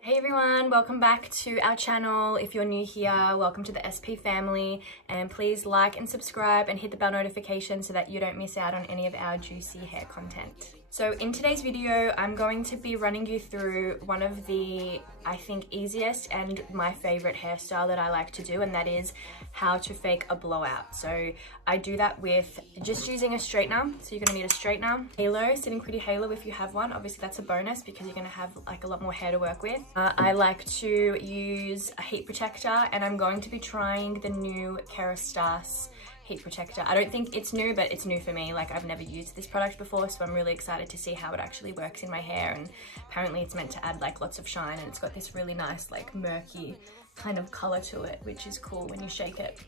Hey everyone, welcome back to our channel. If you're new here, welcome to the SP family, and please like and subscribe and hit the bell notification so that you don't miss out on any of our juicy hair content. So in today's video, I'm going to be running you through one of the, I think, easiest and my favorite hairstyle that I like to do, and that is how to fake a blowout. So I do that with just using a straightener. So you're gonna need a straightener, halo, sitting pretty halo if you have one. Obviously that's a bonus because you're gonna have like a lot more hair to work with. I like to use a heat protector, and I'm going to be trying the new Kerastase heat protector. I don't think it's new, but it's new for me. Like, I've never used this product before, so I'm really excited to see how it actually works in my hair. And apparently it's meant to add like lots of shine, and it's got this really nice like murky kind of color to it, which is cool when you shake it.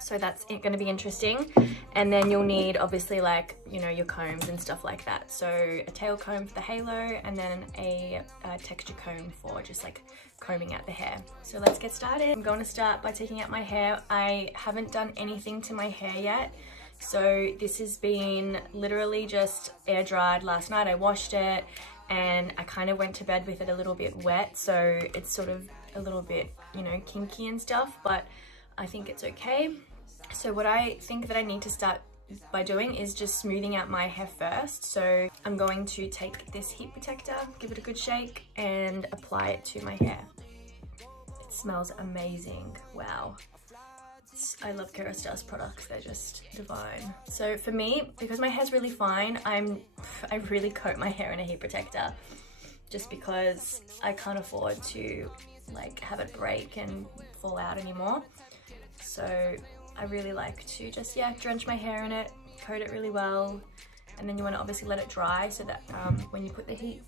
So that's going to be interesting. And then you'll need obviously like, you know, your combs and stuff like that. So a tail comb for the halo, and then a texture comb for just like combing out the hair. So let's get started. I'm going to start by taking out my hair. I haven't done anything to my hair yet. So this has been literally just air dried last night. I washed it and I kind of went to bed with it a little bit wet. So it's sort of a little bit, you know, kinky and stuff, but I think it's okay. So what I think that I need to start by doing is just smoothing out my hair first. So I'm going to take this heat protector, give it a good shake, and apply it to my hair. It smells amazing. Wow. I love Kerastase products, they're just divine. So for me, because my hair's really fine, I really coat my hair in a heat protector just because I can't afford to like have it break and fall out anymore. So I really like to just, yeah, drench my hair in it, coat it really well, and then you want to obviously let it dry so that when you put the heat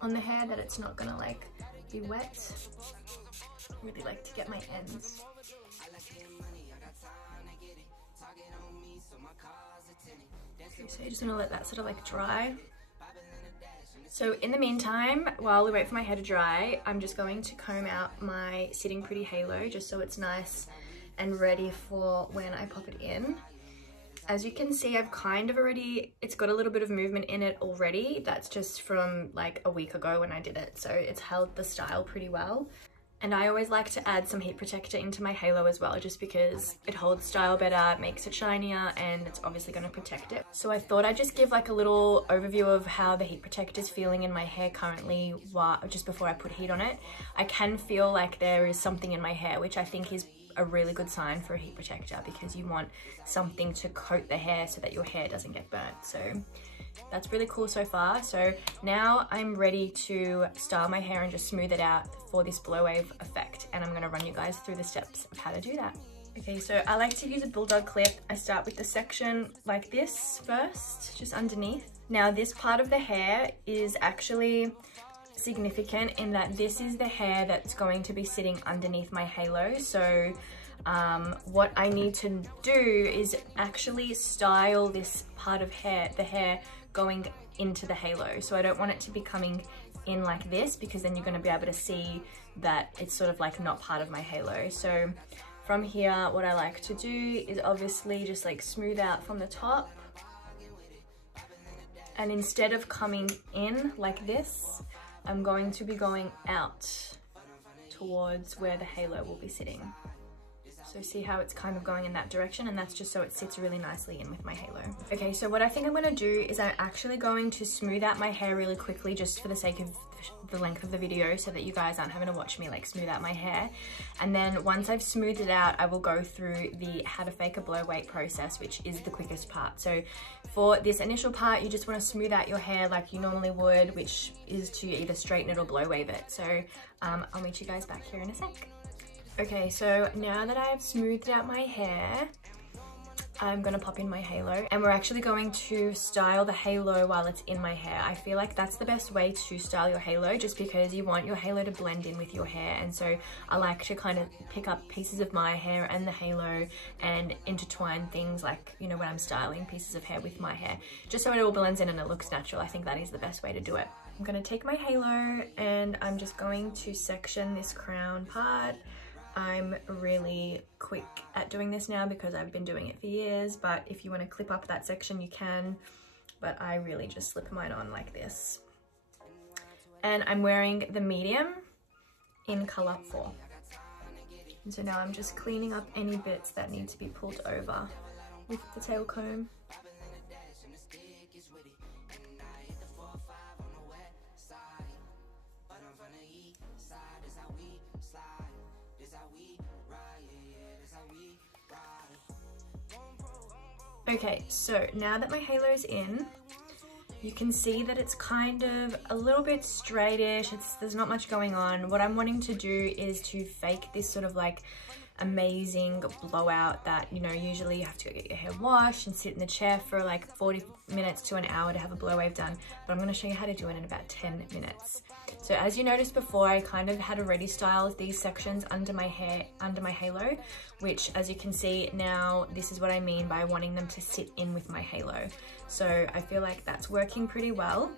on the hair that it's not gonna like be wet. I really like to get my ends. Okay, so you just want to let that sort of like dry. So in the meantime, while we wait for my hair to dry, I'm just going to comb out my Sitting Pretty halo just so it's nice and ready for when I pop it in. As you can see, I've kind of already, it's got a little bit of movement in it already. That's just from like a week ago when I did it. So it's held the style pretty well. And I always like to add some heat protector into my halo as well, just because it holds style better, it makes it shinier, and it's obviously going to protect it. So I thought I'd just give like a little overview of how the heat protector is feeling in my hair currently, just before I put heat on it. I can feel like there is something in my hair, which I think is a really good sign for a heat protector, because you want something to coat the hair so that your hair doesn't get burnt. So that's really cool so far. So now I'm ready to style my hair and just smooth it out for this blow wave effect, and I'm going to run you guys through the steps of how to do that. Okay, so I like to use a bulldog clip. I start with the section like this first, just underneath. Now this part of the hair is actually significant in that this is the hair that's going to be sitting underneath my halo. So what I need to do is actually style this part of hair, the hair going into the halo. So I don't want it to be coming in like this, because then you're going to be able to see that it's sort of like not part of my halo. So from here, what I like to do is obviously just like smooth out from the top, and instead of coming in like this, I'm going to be going out towards where the halo will be sitting. So see how it's kind of going in that direction, and that's just so it sits really nicely in with my halo. Okay, so what I think I'm gonna do is I'm actually going to smooth out my hair really quickly, just for the sake of the length of the video, so that you guys aren't having to watch me like smooth out my hair. And then once I've smoothed it out, I will go through the how to fake a blow wave process, which is the quickest part. So for this initial part, you just want to smooth out your hair like you normally would, which is to either straighten it or blow wave it. So I'll meet you guys back here in a sec. Okay, so now that I've smoothed out my hair, I'm gonna pop in my halo, and we're actually going to style the halo while it's in my hair. I feel like that's the best way to style your halo, just because you want your halo to blend in with your hair. And so I like to kind of pick up pieces of my hair and the halo and intertwine things, like, you know, when I'm styling pieces of hair with my hair, just so it all blends in and it looks natural. I think that is the best way to do it. I'm gonna take my halo and I'm just going to section this crown part. I'm really quick at doing this now because I've been doing it for years, but if you want to clip up that section you can, but I really just slip mine on like this. and I'm wearing the medium in color 4. And so now I'm just cleaning up any bits that need to be pulled over with the tail comb. Okay, so now that my halo's in, you can see that it's kind of a little bit straightish. There's not much going on. What I'm wanting to do is to fake this sort of like amazing blowout that, you know, usually you have to go get your hair washed and sit in the chair for like 40 minutes to an hour to have a blow wave done. But I'm going to show you how to do it in about 10 minutes. So as you noticed before, I kind of had already styled these sections under my hair, under my halo, which as you can see now, this is what I mean by wanting them to sit in with my halo. So I feel like that's working pretty well.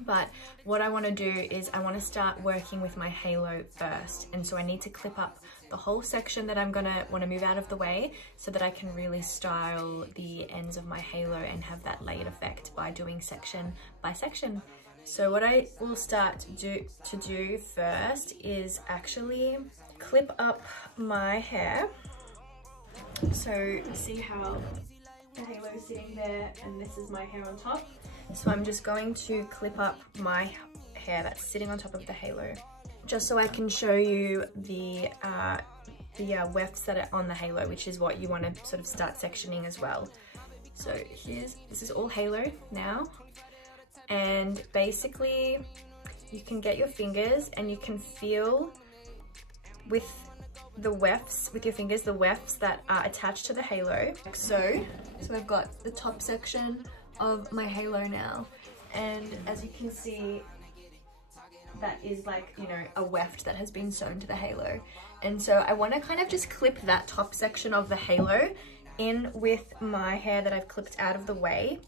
But what I want to do is I want to start working with my halo first. And so I need to clip up the whole section that I'm gonna want to move out of the way so that I can really style the ends of my halo and have that layered effect by doing section by section. So what I will start to do first is actually clip up my hair. So see how the halo is sitting there and this is my hair on top. So I'm just going to clip up my hair that's sitting on top of the halo, just so I can show you the wefts that are on the halo, which is what you want to sort of start sectioning as well. So this is all halo now, and basically you can get your fingers and you can feel with the wefts, with your fingers, the wefts that are attached to the halo, like so. So I've got the top section of my halo now, and as you can see, that is like, you know, a weft that has been sewn to the halo. And so I want to kind of just clip that top section of the halo in with my hair that I've clipped out of the way,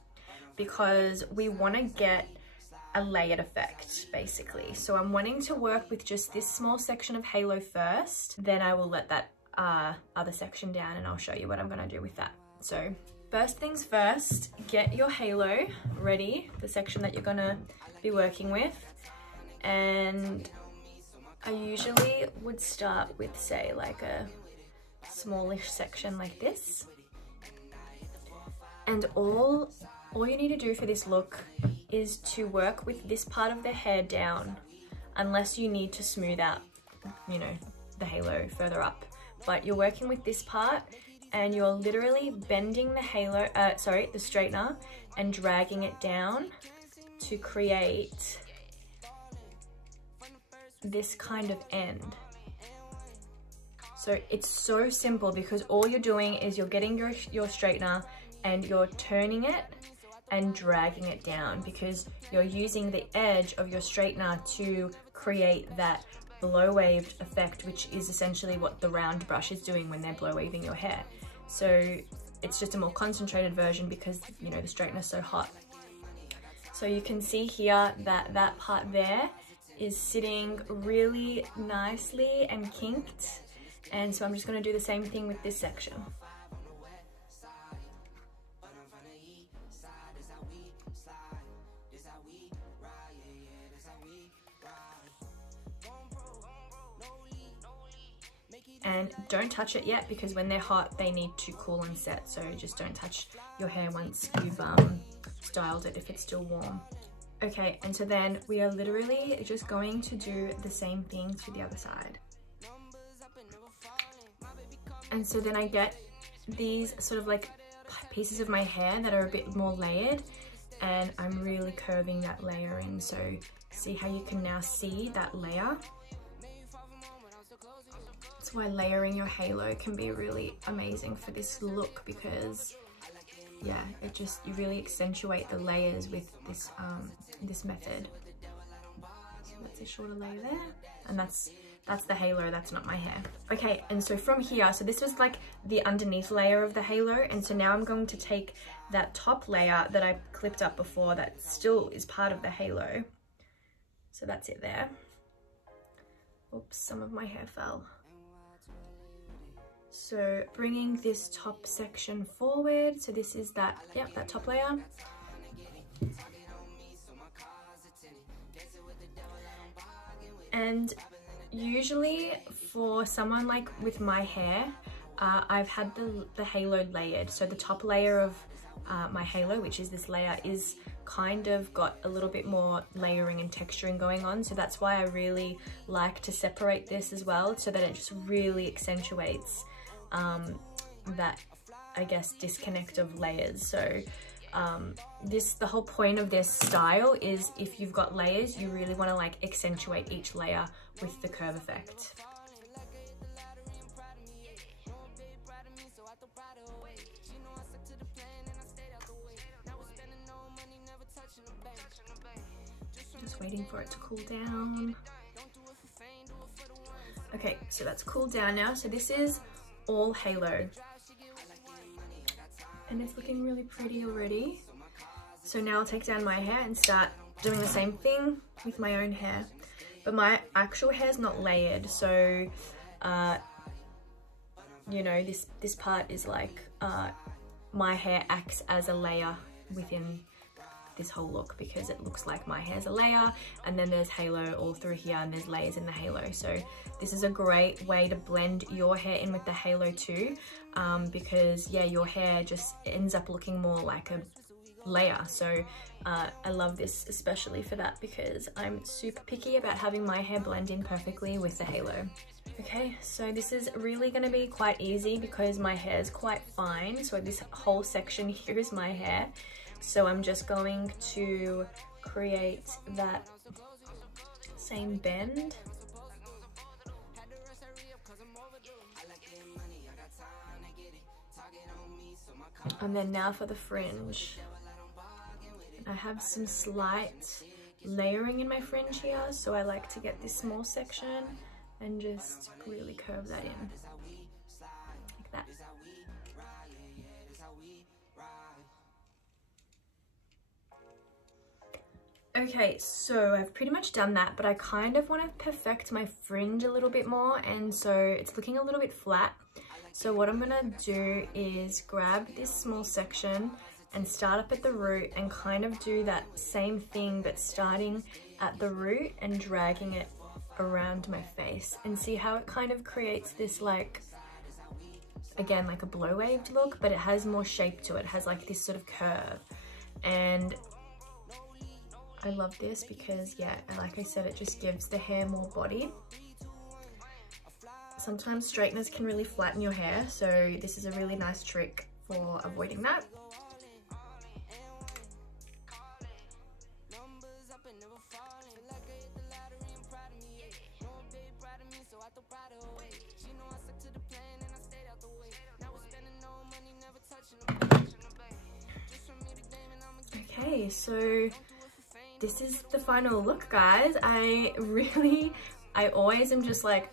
because we want to get a layered effect basically. So I'm wanting to work with just this small section of halo first, then I will let that other section down and I'll show you what I'm going to do with that. So first things first, get your halo ready, the section that you're going to be working with. And I usually would start with, say, like a smallish section like this. And all you need to do for this look is to work with this part of the hair down, unless you need to smooth out, you know, the halo further up. But you're working with this part and you're literally bending the halo, the straightener, and dragging it down to create this kind of end. So it's so simple, because all you're doing is you're getting your straightener and you're turning it and dragging it down, because you're using the edge of your straightener to create that blow waved effect, which is essentially what the round brush is doing when they're blow waving your hair. So it's just a more concentrated version because, you know, the straightener is so hot. So you can see here that that part there is sitting really nicely and kinked. And so I'm just going to do the same thing with this section. And don't touch it yet, because when they're hot they need to cool and set, so just don't touch your hair once you've styled it if it's still warm. Okay, and so then we are literally just going to do the same thing to the other side. And so then I get these sort of like pieces of my hair that are a bit more layered, and I'm really curving that layer in. So see how you can now see that layer? That's why layering your halo can be really amazing for this look, because yeah, you really accentuate the layers with this this method. So that's a shorter layer there, and that's the halo, that's not my hair. Okay, and so from here, so this was like the underneath layer of the halo, and so now I'm going to take that top layer that I clipped up before that still is part of the halo. So that's it there. Oops, some of my hair fell. So bringing this top section forward, so this is that, yep, that top layer. And usually for someone like with my hair, I've had the halo layered. So the top layer of my halo, which is this layer, is kind of got a little bit more layering and texturing going on. So that's why I really like to separate this as well, so that it just really accentuates that, I guess, disconnect of layers. So the whole point of this style is if you've got layers, you really want to like accentuate each layer with the curve effect. Just waiting for it to cool down. Okay, so that's cooled down now. So this is all halo. And it's looking really pretty already. So now I'll take down my hair and start doing the same thing with my own hair. But my actual hair is not layered, so you know, this part is like my hair acts as a layer within this whole look, because it looks like my hair's a layer and then there's halo all through here and there's layers in the halo. So this is a great way to blend your hair in with the halo too, because yeah, your hair just ends up looking more like a layer. So I love this especially for that, because I'm super picky about having my hair blend in perfectly with the halo. Okay, so this is really going to be quite easy because my hair is quite fine. So this whole section here is my hair. So I'm just going to create that same bend. And then now for the fringe. I have some slight layering in my fringe here, so I like to get this small section and just really curve that in, like that. Okay, so I've pretty much done that, but I kind of want to perfect my fringe a little bit more, and so it's looking a little bit flat. So what I'm gonna do is grab this small section and start up at the root and kind of do that same thing, but starting at the root and dragging it around my face, and see how it kind of creates this, like, again, like a blow waved look, but it has more shape to it. It has like this sort of curve, and I love this because, yeah, like I said, it just gives the hair more body. Sometimes straighteners can really flatten your hair, so this is a really nice trick for avoiding that. Okay, so this is the final look, guys. I always am just like,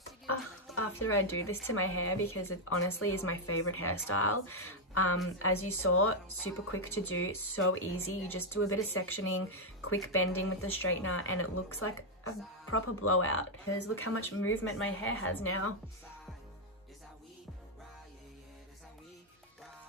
after I do this to my hair, because it honestly is my favorite hairstyle. As you saw, super quick to do, so easy. You just do a bit of sectioning, quick bending with the straightener, and it looks like a proper blowout. Because look how much movement my hair has now.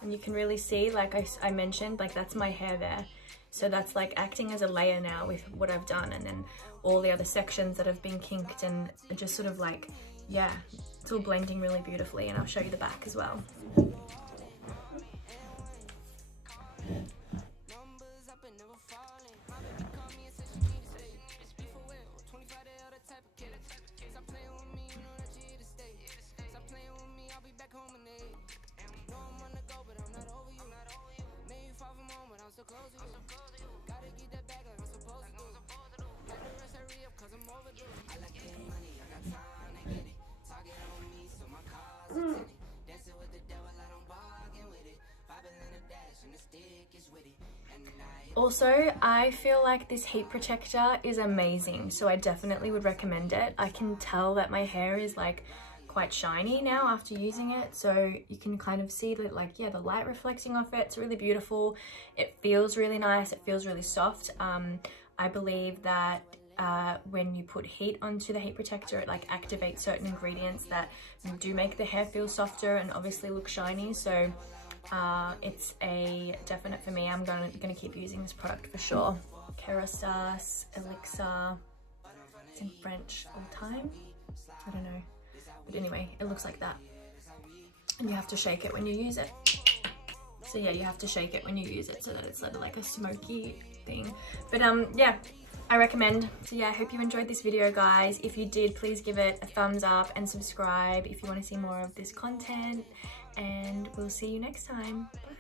And you can really see, like I mentioned, like that's my hair there. So that's like acting as a layer now with what I've done, and then all the other sections that have been kinked, and just sort of like, yeah, it's all blending really beautifully. And I'll show you the back as well. Also, I feel like this heat protector is amazing, so I definitely would recommend it. I can tell that my hair is like quite shiny now after using it, so you can kind of see that, like, yeah, the light reflecting off it. It's really beautiful. It feels really nice. It feels really soft. I believe that when you put heat onto the heat protector, it like activates certain ingredients that do make the hair feel softer and obviously look shiny. So it's a definite for me. I'm gonna keep using this product for sure. Kerastase Elixir It's in French all the time. I don't know. But anyway, it looks like that. And you have to shake it when you use it. So yeah, you have to shake it when you use it so that it's sort of like a smoky thing. But yeah, I recommend. So yeah, I hope you enjoyed this video, guys. If you did, please give it a thumbs up and subscribe if you want to see more of this content. And we'll see you next time. Bye.